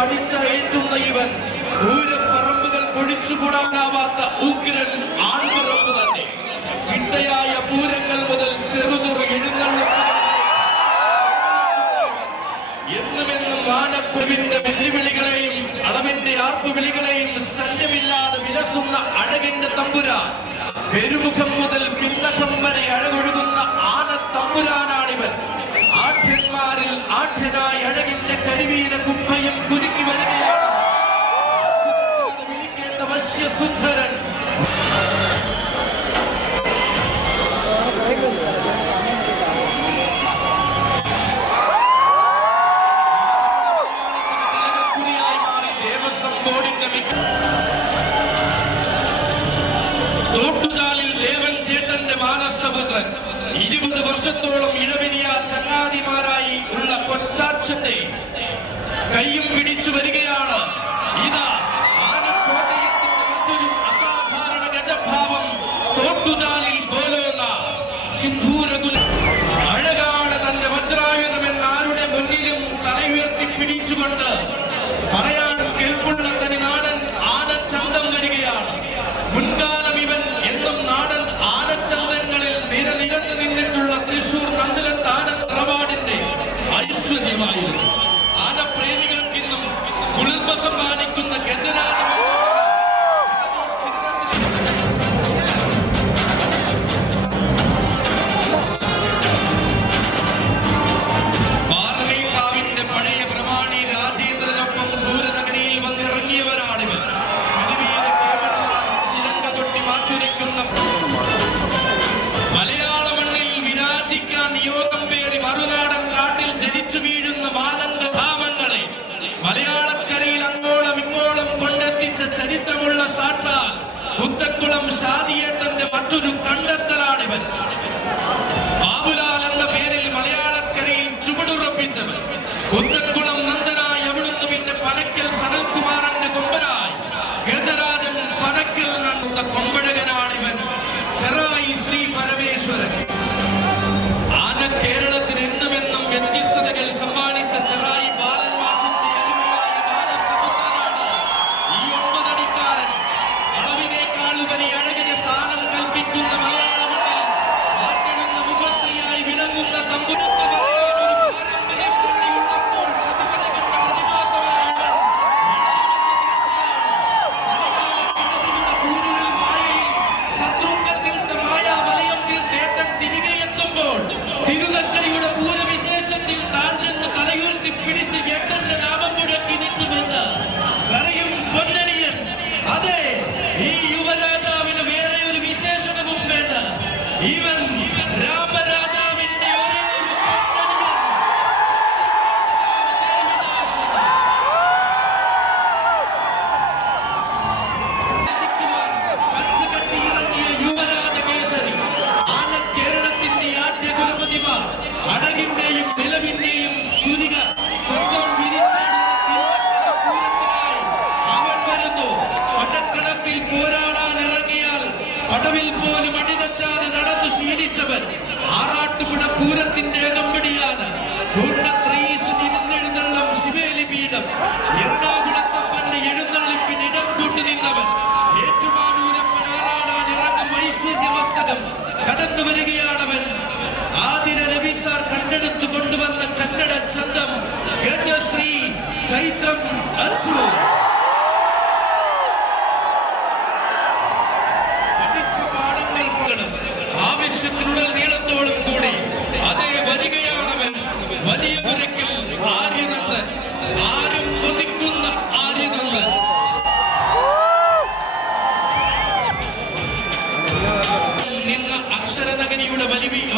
അടിച്ചയറ്റുന്ന ഇവൻ ദൂരപ്പറമ്പുകൾ പൊഴിച്ചുകൂടാനാവാത്ത ഉഗ്രൻ ആൺപിറപ്പ് തന്നെ. ചിട്ടയായ പൂരങ്ങൾ മുതൽ ചെറു ചെറു എഴുന്നള്ളിപ്പ് എന്നുമെന്നും മാനപ്പവിന്റെ വെല്ലുവിളികളെയും അളവിന്റെ ആർപ്പുവിളികളെയും ശല്യമില്ലാതെ വിലസുന്ന അഴകിന്റെ തമ്പുര പെരുമുഖം മുതൽ പിന്നഖം വരെ അഴകൊഴുകുന്ന ആന തമ്പുരാനാണിവൻ. ആഠ്യന്മാരിൽ ആഠ്യനായി അഴകിന്റെ കരുവീര കുപ്പയും Jackson Pettit. ಕೊಟ್ಟು വെച്ച കുത്തക്കുളം ഷാജിയെ തന്റെ മറ്റൊരു കണ്ടെത്തലാണിവൻ കാട്ടുപുഴ പൂരത്തിന്റെ അകമ്പടിയാണ് പൂർണത്രയീശുനിരുന്നെഴുന്നള്ളം ശിവേലി പീഠം. എറണാകുളത്തപ്പന്റെ എഴുന്നള്ളിപ്പിന് ഇടം കൂട്ടി നിന്നവൻ. ഏറ്റുമാനൂരപ്പൻ ആറാടാൻ ഇറങ്ങും ഐശ്വര്യ മസ്തകം കടന്നു ആദിര രവി സാർ കൊണ്ടുവന്ന കന്നഡ ചന്തം. ഗജശ്രീ ചൈത്രം അൻസു.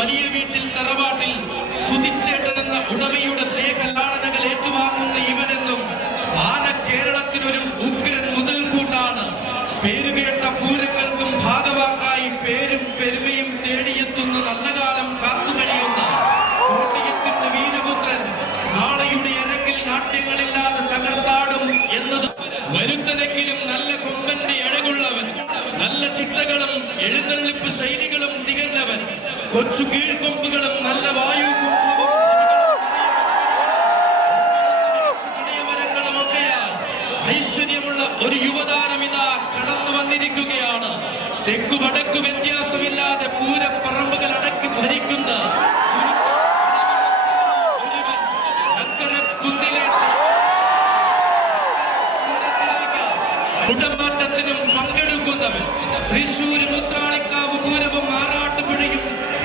വലിയ വീട്ടിൽ തറവാട്ടിൽ സുതിച്ചേട്ടനെന്ന ഉടമയുടെ സ്നേഹല്ലാടനകൾ ഏറ്റുവാങ്ങുന്ന ഇവനെന്നും ആന കേരളത്തിനൊരു ഉഗ്രൻ മുതൽക്കൂട്ടാണ്. പേരുകേട്ട പൂരങ്ങൾക്കും ഭാഗവാക്കായി പേരും പെരുമയും തേടിയെത്തുന്ന നല്ല കാലം കാത്തുകഴിയുന്ന കോട്ടയത്തിന്റെ വീരപുത്രൻ നാളെയുടെ അരങ്ങിൽ നാട്യങ്ങളില്ലാതെ തകർത്താടും എന്നത് വരുത്തനെങ്കിലും നല്ല കൊമ്പന്റെ അഴകുള്ളവൻ നല്ല ചിട്ടകളും എഴുന്നള്ളിപ്പ് ശൈലികളും തികഞ്ഞവൻ. കൊച്ചു കീഴ്ക്കൊമ്പുകളും നല്ല വായു ഐശ്വര്യമുള്ള ഒരു യുവതാരം ഇതാ കടന്നു വന്നിരിക്കുകയാണ്. തെക്കു വടക്കു വ്യത്യാസമില്ലാതെ പൂരപ്പറമ്പുകൾ അടക്കി ഭരിക്കുന്ന ഉടമാറ്റത്തിനും പങ്കെടുക്കുന്നവൻ. തൃശൂർ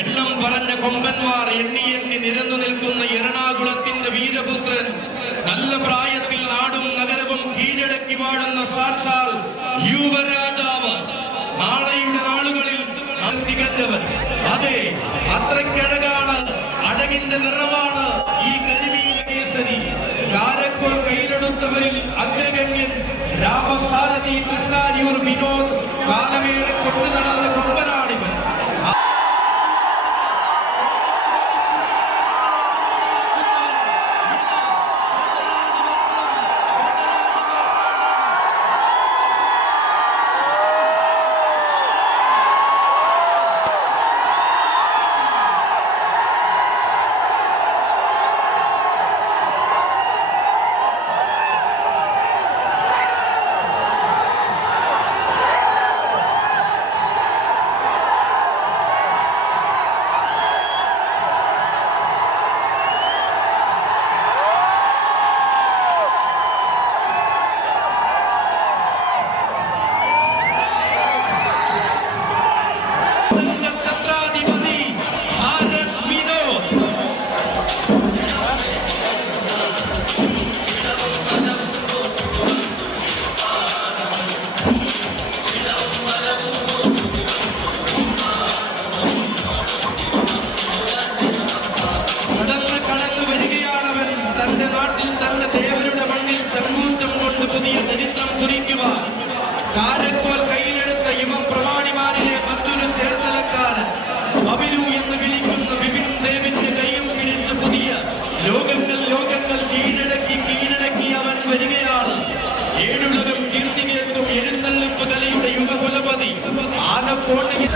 എണ്ണം പറഞ്ഞ കൊമ്പന്മാർ എണ്ണി എണ്ണി നിരന്നു നിൽക്കുന്ന എറണാകുളത്തിന്റെ വീരപുത്രൻ നല്ല പ്രായത്തിൽ നാടും നഗരവും കീഴടക്കി വാഴുന്ന സാക്ഷാൽ യുവരാജാവ്. നാളെയുടെ നാളുകളിൽ തികഞ്ഞവൻ അതെ അത്രയ്ക്കഴകാണ് അഴകിന്റെ നിറവാണ് ഈ കരുവിയുടെ കേസരി. കാരക്കോൾ കയ്യിലെടുത്തവരിൽ അഗ്രഗണ്യൻ രാമസാരഥി തൃക്കാരിയൂർ വിനോദ് കാലമേറെ കൊണ്ടു നടന്ന കൊമ്പനാണിവൻ. ലോകങ്ങൾ ലോകങ്ങൾ കീഴടക്കി കീഴടക്കി അവൻ വരികയാണ്. ഏഴുലകം കീർത്തി കേൾക്കും എഴുന്നള്ളിപ്പ് കലയുടെ യുഗകുലപതി. ആനക്കോട്ടയിൽ